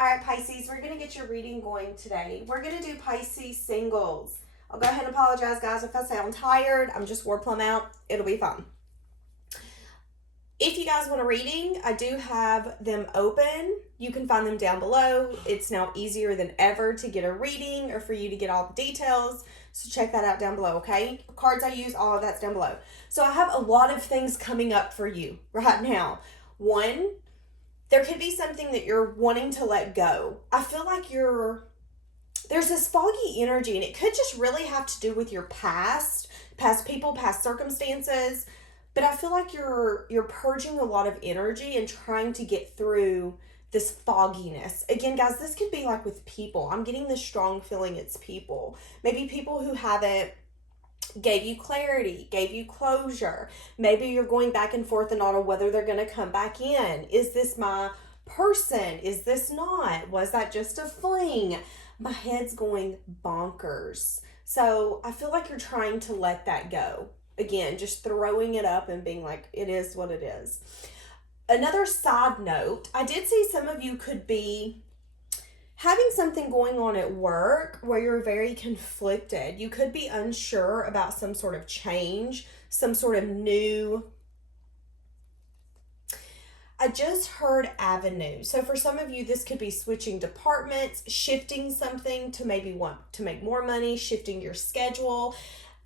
All right, Pisces, we're going to get your reading going today. We're going to do Pisces Singles. I'll go ahead and apologize, guys, if I sound tired. I'm just wore plumb out. It'll be fun. If you guys want a reading, I do have them open. You can find them down below. It's now easier than ever to get a reading or for you to get all the details. So check that out down below, okay? Cards I use, all of that's down below. So I have a lot of things coming up for you right now. One, there could be something that you're wanting to let go. I feel like there's this foggy energy, and it could just really have to do with your past people, past circumstances. But I feel like you're purging a lot of energy and trying to get through this fogginess. Again, guys, this could be like with people. I'm getting this strong feeling it's people. Maybe people who haven't gave you clarity, gave you closure. Maybe you're going back and forth and on whether they're going to come back in. Is this my person? Is this not? Was that just a fling? My head's going bonkers. So I feel like you're trying to let that go. Again, just throwing it up and being like, it is what it is. Another side note, I did see some of you could be having something going on at work where you're very conflicted. You could be unsure about some sort of change, some sort of new. I just heard avenue. So for some of you, this could be switching departments, shifting something to maybe want to make more money, shifting your schedule.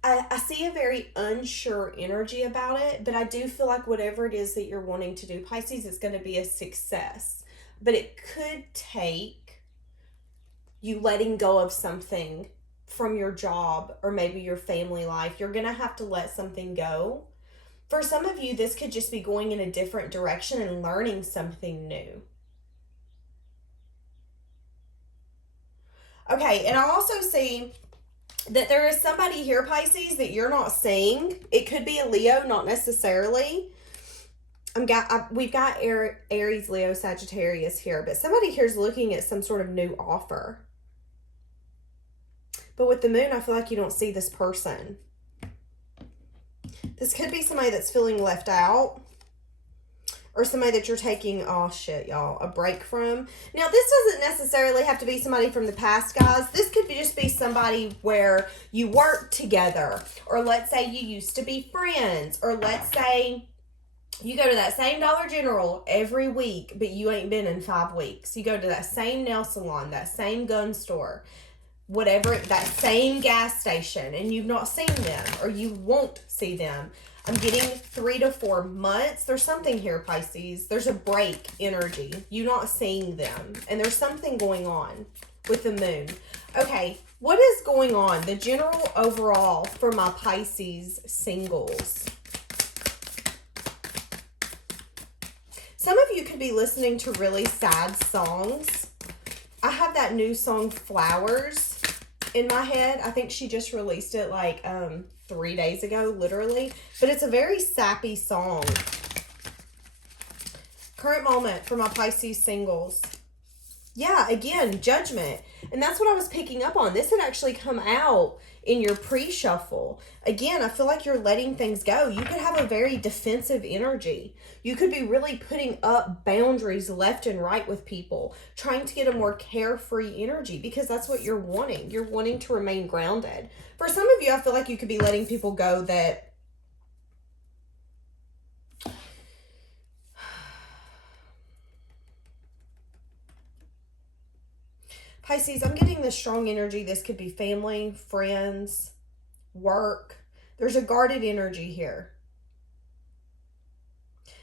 I see a very unsure energy about it, but I do feel like whatever it is that you're wanting to do, Pisces, is going to be a success. But it could take you letting go of something from your job or maybe your family life. You're going to have to let something go. For some of you, this could just be going in a different direction and learning something new. Okay, and I also see that there is somebody here, Pisces, that you're not seeing. It could be a Leo, not necessarily. We've got Aries, Leo, Sagittarius here, but somebody here is looking at some sort of new offer. But with the moon, I feel like you don't see this person. This could be somebody that's feeling left out, or somebody that you're taking, oh shit, y'all, a break from. Now, this doesn't necessarily have to be somebody from the past, guys. This could just be somebody where you work together, or let's say you used to be friends, or let's say you go to that same Dollar General every week, but you ain't been in 5 weeks. You go to that same nail salon, that same gun store, whatever, that same gas station, and you've not seen them, or you won't see them. I'm getting 3 to 4 months. There's something here, Pisces. There's a break energy. You're not seeing them. And there's something going on with the moon. Okay, what is going on? The general overall for my Pisces singles. Some of you could be listening to really sad songs. I have that new song, Flowers, in my head. I think she just released it like 3 days ago, literally. But it's a very sappy song. Current moment for my Pisces singles. Yeah, again, Judgment. And that's what I was picking up on. This had actually come out in your pre-shuffle. Again, I feel like you're letting things go. You could have a very defensive energy. You could be really putting up boundaries left and right with people, trying to get a more carefree energy because that's what you're wanting. You're wanting to remain grounded. For some of you, I feel like you could be letting people go that Pisces, I'm getting this strong energy. This could be family, friends, work. There's a guarded energy here.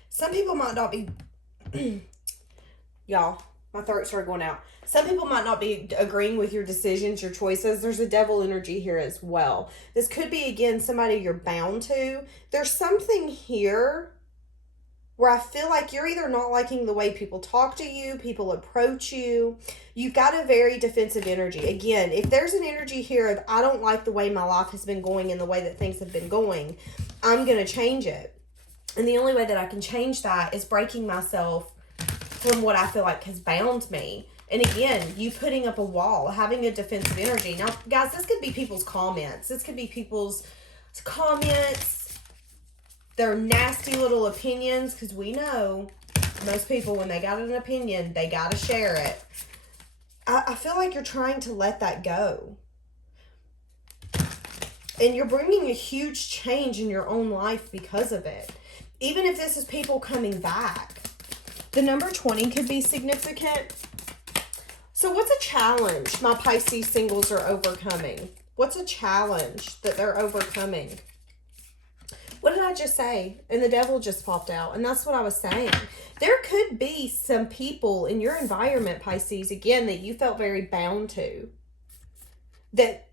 Some people might not be, y'all, my throat started going out. Some people might not be agreeing with your decisions, your choices. There's a devil energy here as well. This could be, again, somebody you're bound to. There's something here where I feel like you're either not liking the way people talk to you, people approach you. You've got a very defensive energy. Again, if there's an energy here of I don't like the way my life has been going and the way that things have been going, I'm going to change it. And the only way that I can change that is breaking myself from what I feel like has bound me. And again, you putting up a wall, having a defensive energy. Now, guys, this could be people's comments. This could be people's comments, their nasty little opinions, because we know most people, when they got an opinion, they got to share it. I feel like you're trying to let that go. And you're bringing a huge change in your own life because of it. Even if this is people coming back. The number 20 could be significant. So what's a challenge my Pisces singles are overcoming? What's a challenge that they're overcoming? What did I just say? And the devil just popped out. And that's what I was saying. There could be some people in your environment, Pisces, again, that you felt very bound to. That,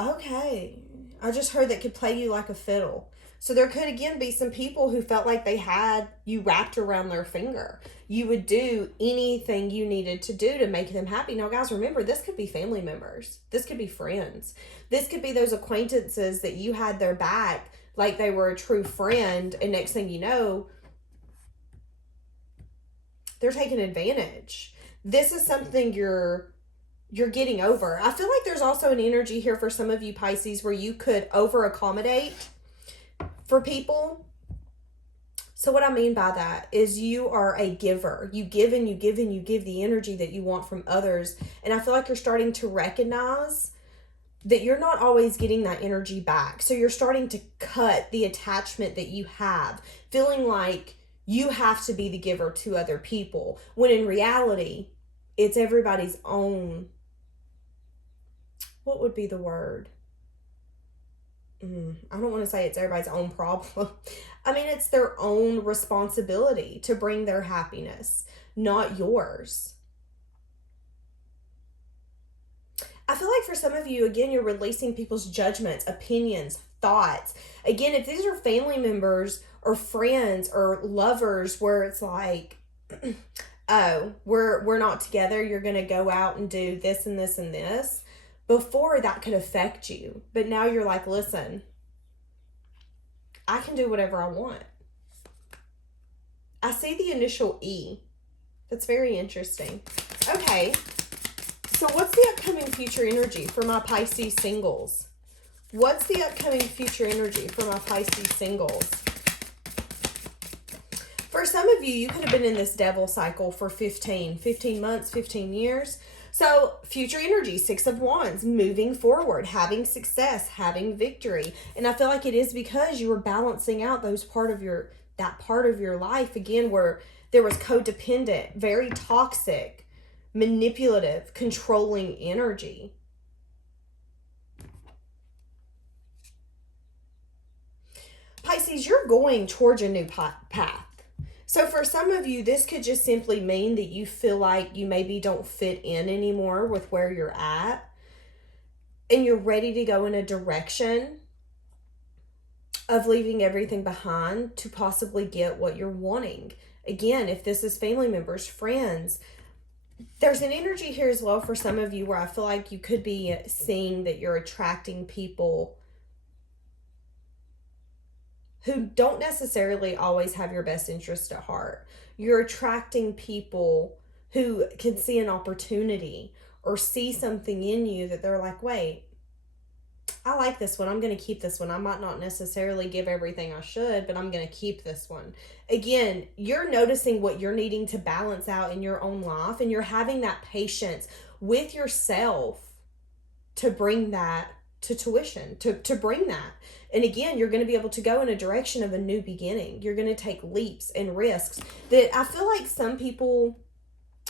okay, I just heard that could play you like a fiddle. So there could, again, be some people who felt like they had you wrapped around their finger. You would do anything you needed to do to make them happy. Now, guys, remember, this could be family members. This could be friends. This could be those acquaintances that you had their back like they were a true friend. And next thing you know, they're taking advantage. This is something you're getting over. I feel like there's also an energy here for some of you Pisces where you could over accommodate for people. So what I mean by that is you are a giver. You give and you give and you give the energy that you want from others. And I feel like you're starting to recognize that you're not always getting that energy back. So you're starting to cut the attachment that you have, feeling like you have to be the giver to other people, when in reality, it's everybody's own, what would be the word? I don't want to say it's everybody's own problem. I mean, it's their own responsibility to bring their happiness, not yours. I feel like for some of you, again, you're releasing people's judgments, opinions, thoughts. Again, if these are family members or friends or lovers where it's like, oh, we're not together, you're going to go out and do this and this and this. Before, that could affect you. But now you're like, listen, I can do whatever I want. I see the initial E. That's very interesting. Okay. So what's the upcoming future energy for my Pisces singles? What's the upcoming future energy for my Pisces singles? For some of you, you could have been in this devil cycle for 15 months, 15 years. So future energy, 6 of Wands, moving forward, having success, having victory. And I feel like it is because you were balancing out that part of your life, again, where there was codependent, very toxic, manipulative, controlling energy. Pisces, you're going towards a new path. So for some of you, this could just simply mean that you feel like you maybe don't fit in anymore with where you're at, and you're ready to go in a direction of leaving everything behind to possibly get what you're wanting. Again, if this is family members, friends, there's an energy here as well for some of you where I feel like you could be seeing that you're attracting people who don't necessarily always have your best interest at heart. You're attracting people who can see an opportunity or see something in you that they're like, wait, I like this one. I'm going to keep this one. I might not necessarily give everything I should, but I'm going to keep this one. Again, you're noticing what you're needing to balance out in your own life, and you're having that patience with yourself to bring that to tuition, to bring that. And again, you're going to be able to go in a direction of a new beginning. You're going to take leaps and risks that I feel like some people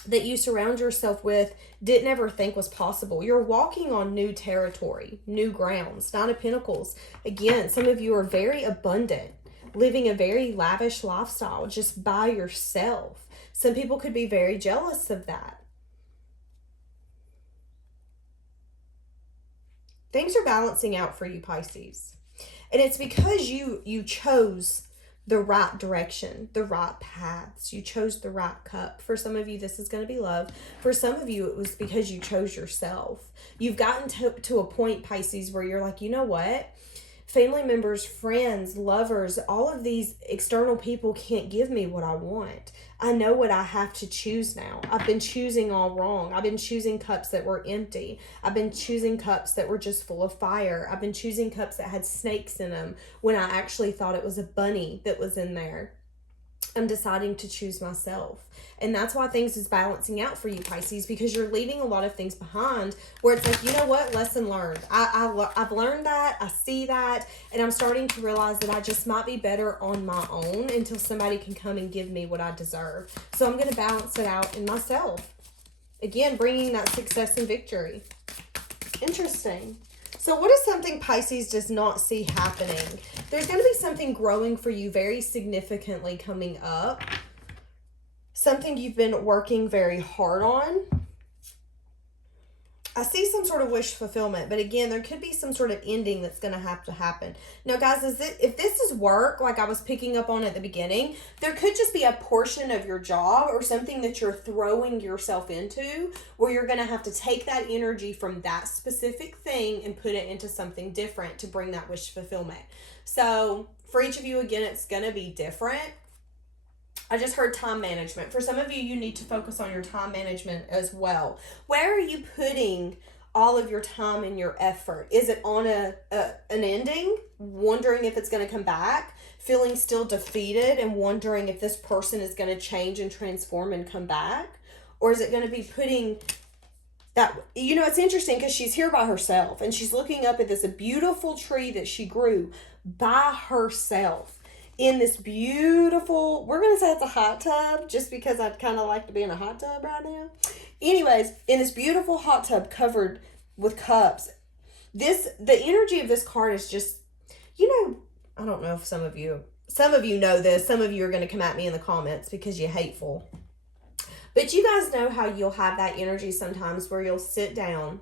that you surround yourself with didn't ever think was possible. You're walking on new territory, new grounds. 9 of Pentacles. Again, some of you are very abundant, living a very lavish lifestyle just by yourself. Some people could be very jealous of that. Things are balancing out for you, Pisces. And it's because you chose the right direction, the right paths. You chose the right cup. For some of you, this is going to be love. For some of you, it was because you chose yourself. You've gotten to a point, Pisces, where you're like, you know what? Family members, friends, lovers, all of these external people can't give me what I want. I know what I have to choose now. I've been choosing all wrong. I've been choosing cups that were empty. I've been choosing cups that were just full of fire. I've been choosing cups that had snakes in them when I actually thought it was a bunny that was in there. I'm deciding to choose myself. And that's why things is balancing out for you, Pisces, because you're leaving a lot of things behind where it's like, you know what, lesson learned. I've learned that, I see that, and I'm starting to realize that I just might be better on my own until somebody can come and give me what I deserve. So I'm going to balance it out in myself. Again, bringing that success and victory. Interesting. So what is something Pisces does not see happening? There's going to be something growing for you very significantly coming up. Something you've been working very hard on. I see some sort of wish fulfillment, but again, there could be some sort of ending that's going to have to happen. Now, guys, if this is work, like I was picking up on at the beginning, there could just be a portion of your job or something that you're throwing yourself into where you're going to have to take that energy from that specific thing and put it into something different to bring that wish fulfillment. So for each of you, again, it's going to be different. I just heard time management. For some of you, you need to focus on your time management as well. Where are you putting all of your time and your effort? Is it on an ending, wondering if it's going to come back, feeling still defeated and wondering if this person is going to change and transform and come back? Or is it going to be putting that, you know, it's interesting because she's here by herself and she's looking up at this beautiful tree that she grew by herself. In this beautiful, we're going to say it's a hot tub just because I'd kind of like to be in a hot tub right now. Anyways, in this beautiful hot tub covered with cups, the energy of this card is just, you know, I don't know if some of you know this. Some of you are going to come at me in the comments because you're hateful. But you guys know how you'll have that energy sometimes where you'll sit down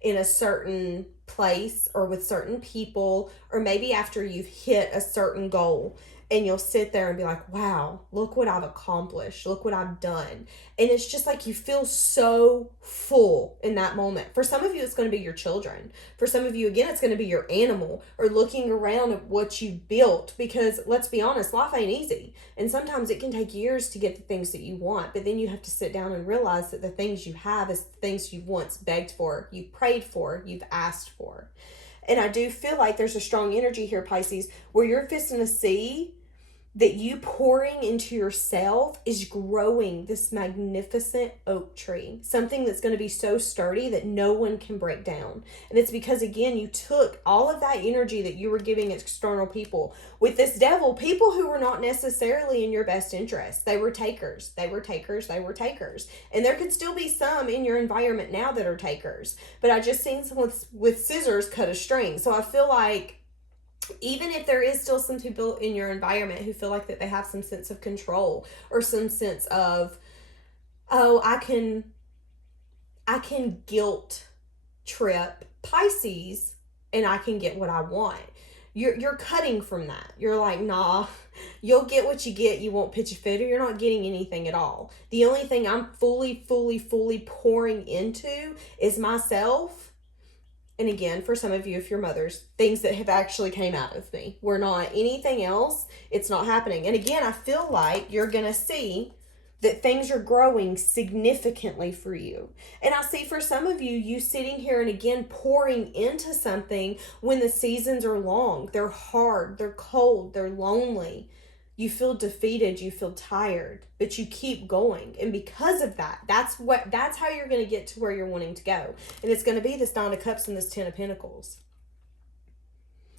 in a certain place or with certain people, or maybe after you've hit a certain goal, and you'll sit there and be like, wow, look what I've accomplished. Look what I've done. And it's just like you feel so full in that moment. For some of you, it's going to be your children. For some of you, again, it's going to be your animal or looking around at what you built. Because let's be honest, life ain't easy. And sometimes it can take years to get the things that you want. But then you have to sit down and realize that the things you have is the things you've once begged for, you've prayed for, you've asked for. And I do feel like there's a strong energy here, Pisces, where you're fixing to see that you pouring into yourself is growing this magnificent oak tree. Something that's going to be so sturdy that no one can break down. And it's because, again, you took all of that energy that you were giving external people. With this devil, people who were not necessarily in your best interest. They were takers. They were takers. They were takers. And there could still be some in your environment now that are takers. But I just seen someone with scissors cut a string. So I feel like even if there is still some people in your environment who feel like that they have some sense of control or some sense of, oh, I can guilt trip Pisces and I can get what I want. You're cutting from that. You're like, nah, you'll get what you get. You won't pitch a fit, or you're not getting anything at all. The only thing I'm fully pouring into is myself. And again, for some of you, if you're mothers, things that have actually came out of me. We're not anything else. It's not happening. And again, I feel like you're going to see that things are growing significantly for you. And I see for some of you, you sitting here and again pouring into something when the seasons are long. They're hard. They're cold. They're lonely. You feel defeated, you feel tired, but you keep going. And because of that, that's how you're going to get to where you're wanting to go. And it's going to be this Nine of Cups and this Ten of Pentacles.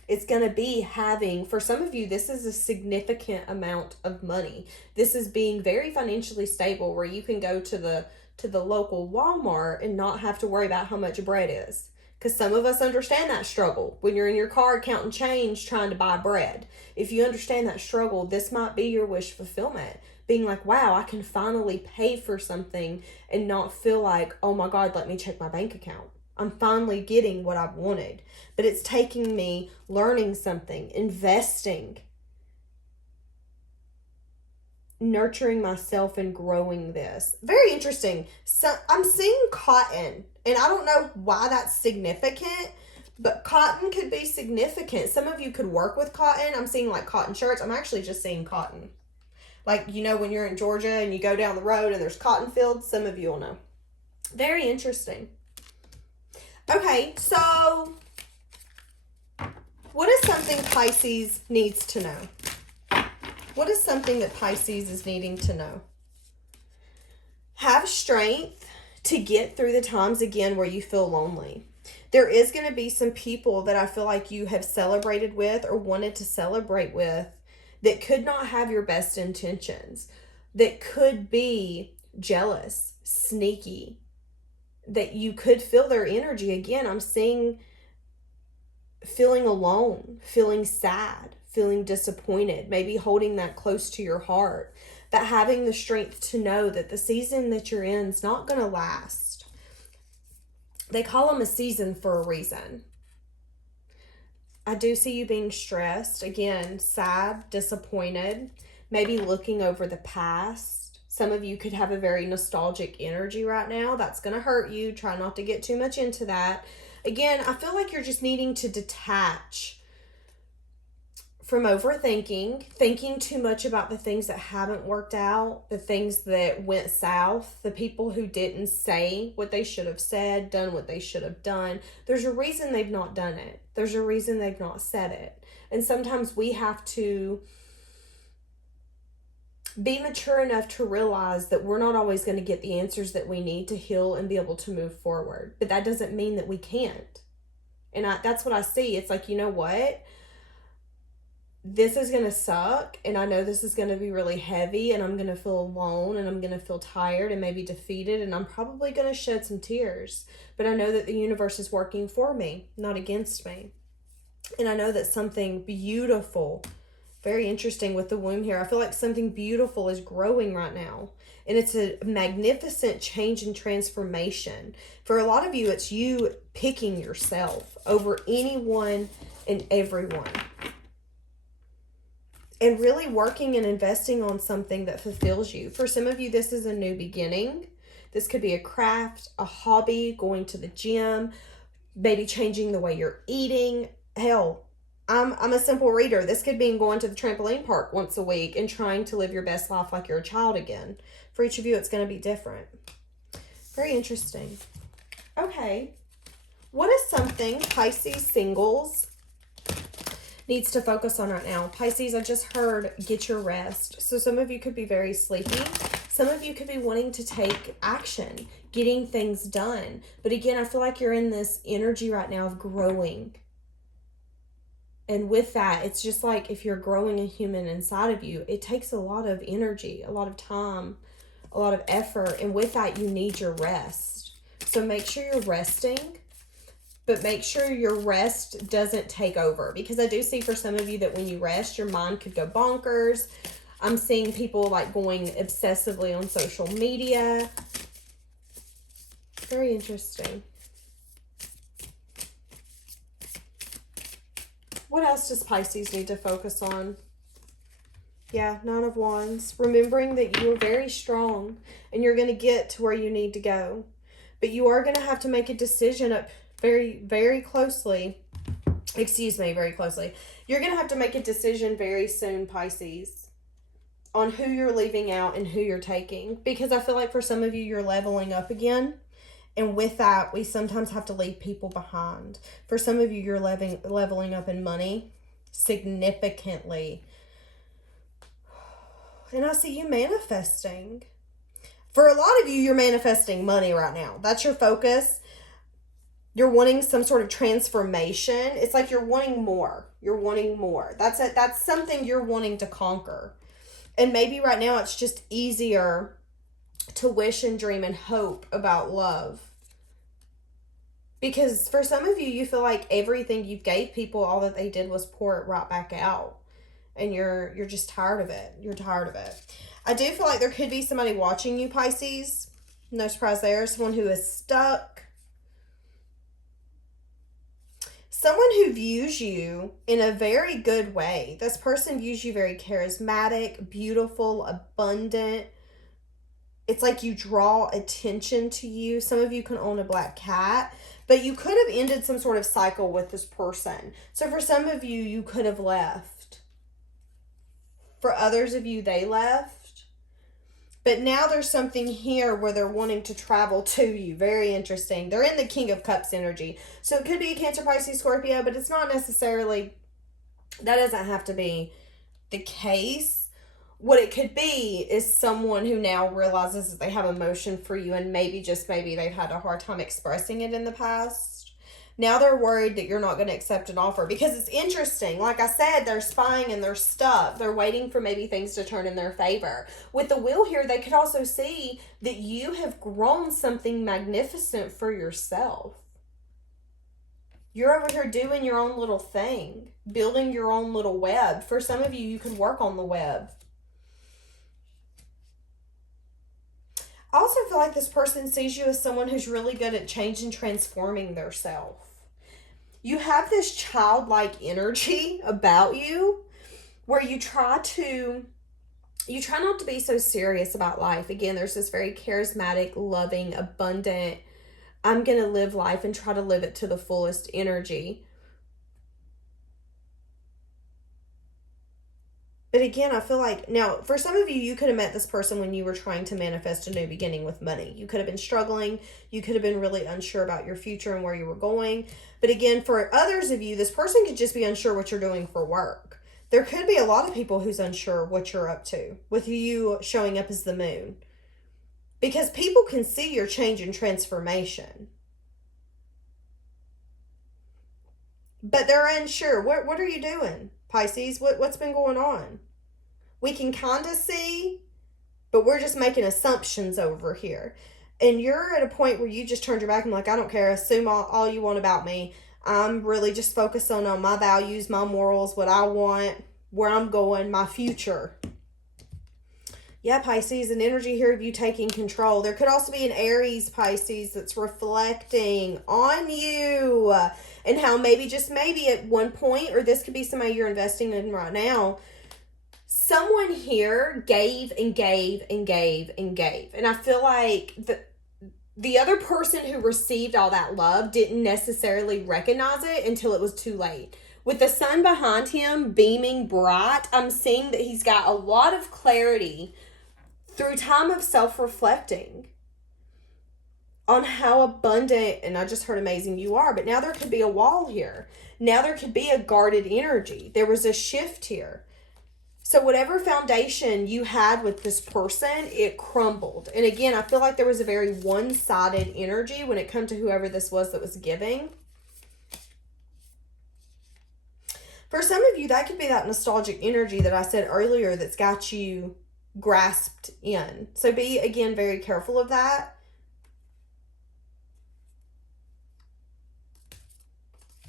It's going to be having, for some of you, this is a significant amount of money. This is being very financially stable where you can go to the local Walmart and not have to worry about how much bread is. Because some of us understand that struggle when you're in your car counting change trying to buy bread. If you understand that struggle, this might be your wish fulfillment. Being like, wow, I can finally pay for something and not feel like, oh my God, let me check my bank account. I'm finally getting what I've wanted. But it's taking me learning something, investing, nurturing myself and growing this. Very interesting. So I'm seeing cotton, and I don't know why that's significant, but cotton could be significant. Some of you could work with cotton. I'm seeing like cotton shirts. I'm actually just seeing cotton. Like, you know, when you're in Georgia and you go down the road and there's cotton fields, some of you will know. Very interesting. Okay, so what is something Pisces needs to know? What is something that Pisces is needing to know? Have strength to get through the times again where you feel lonely. There is going to be some people that I feel like you have celebrated with or wanted to celebrate with that could not have your best intentions, that could be jealous, sneaky, that you could feel their energy. Again, I'm seeing feeling alone, feeling sad, feeling disappointed, maybe holding that close to your heart, but having the strength to know that the season that you're in is not going to last. They call them a season for a reason. I do see you being stressed. Again, sad, disappointed, maybe looking over the past. Some of you could have a very nostalgic energy right now. That's going to hurt you. Try not to get too much into that. Again, I feel like you're just needing to detach from overthinking, thinking too much about the things that haven't worked out, the things that went south, the people who didn't say what they should have said, done what they should have done. There's a reason they've not done it. There's a reason they've not said it. And sometimes we have to be mature enough to realize that we're not always going to get the answers that we need to heal and be able to move forward. But that doesn't mean that we can't. And that's what I see. It's like, you know what? This is going to suck, and I know this is going to be really heavy, and I'm going to feel alone, and I'm going to feel tired and maybe defeated, and I'm probably going to shed some tears. But I know that the universe is working for me, not against me. And I know that something beautiful, very interesting with the womb here, I feel like something beautiful is growing right now. And it's a magnificent change and transformation. For a lot of you, it's you picking yourself over anyone and everyone. And really working and investing on something that fulfills you. For some of you, this is a new beginning. This could be a craft, a hobby, going to the gym, maybe changing the way you're eating. Hell, I'm a simple reader. This could be going to the trampoline park once a week and trying to live your best life like you're a child again. For each of you, it's going to be different. Very interesting. Okay. What is something Pisces singles needs to focus on right now? Pisces, I just heard get your rest. So some of you could be very sleepy. Some of you could be wanting to take action, getting things done. But again, I feel like you're in this energy right now of growing. And with that, it's just like if you're growing a human inside of you, it takes a lot of energy, a lot of time, a lot of effort. And with that, you need your rest. So make sure you're resting. But make sure your rest doesn't take over. Because I do see for some of you that when you rest, your mind could go bonkers. I'm seeing people like going obsessively on social media. Very interesting. What else does Pisces need to focus on? Yeah, 9 of Wands. Remembering that you are very strong and you're going to get to where you need to go. But you are going to have to make a decision up very closely. Very closely. You're going to have to make a decision very soon, Pisces, on who you're leaving out and who you're taking. Because I feel like for some of you, you're leveling up again. And with that, we sometimes have to leave people behind. For some of you, you're leveling up in money significantly. And I see you manifesting. For a lot of you, you're manifesting money right now. That's your focus. You're wanting some sort of transformation. It's like you're wanting more. You're wanting more. That's it. That's something you're wanting to conquer. And maybe right now it's just easier to wish and dream and hope about love. Because for some of you, you feel like everything you gave people, all that they did was pour it right back out. And you're just tired of it. You're tired of it. I do feel like there could be somebody watching you, Pisces. No surprise there. Someone who is stuck. Someone who views you in a very good way. This person views you very charismatic, beautiful, abundant. It's like you draw attention to you. Some of you can own a black cat, but you could have ended some sort of cycle with this person. So for some of you, you could have left. For others of you, they left. But now there's something here where they're wanting to travel to you. Very interesting. They're in the King of Cups energy. So it could be a Cancer, Pisces, Scorpio, but it's not necessarily, that doesn't have to be the case. what it could be is someone who now realizes that they have emotion for you, and maybe, just maybe, they've had a hard time expressing it in the past. Now they're worried that you're not going to accept an offer, because it's interesting. Like I said, they're spying and they're stuck. They're waiting for maybe things to turn in their favor. With the Wheel here, they could also see that you have grown something magnificent for yourself. You're over here doing your own little thing, building your own little web. For some of you, you could work on the web. I also feel like this person sees you as someone who's really good at changing, transforming their self. You have this childlike energy about you where you try not to be so serious about life. Again, there's this very charismatic, loving, abundant, I'm going to live life and try to live it to the fullest energy. But again, I feel like, now, for some of you, you could have met this person when you were trying to manifest a new beginning with money. You could have been struggling. You could have been really unsure about your future and where you were going. But again, for others of you, this person could just be unsure what you're doing for work. There could be a lot of people who's unsure what you're up to with you showing up as the moon. Because people can see your change and transformation. But they're unsure. What are you doing, Pisces? What's been going on? We can kind of see, but we're just making assumptions over here. And you're at a point where you just turned your back and like, I don't care. Assume all you want about me. I'm really just focusing on my values, my morals, what I want, where I'm going, my future. Yeah, Pisces, an energy here of you taking control. There could also be an Aries, Pisces, that's reflecting on you and how maybe, just maybe at one point, or this could be somebody you're investing in right now, someone here gave and gave and gave and gave. And I feel like the other person who received all that love didn't necessarily recognize it until it was too late. With the sun behind him beaming bright, I'm seeing that he's got a lot of clarity through time of self-reflecting on how abundant, and I just heard amazing you are, but now there could be a wall here. Now there could be a guarded energy. There was a shift here. So whatever foundation you had with this person, it crumbled. And again, I feel like there was a very one-sided energy when it comes to whoever this was that was giving. For some of you, that could be that nostalgic energy that I said earlier that's got you grasped in. So be, again, very careful of that.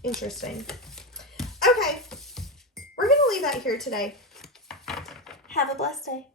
Interesting. Okay. We're going to leave that here today. Have a blessed day.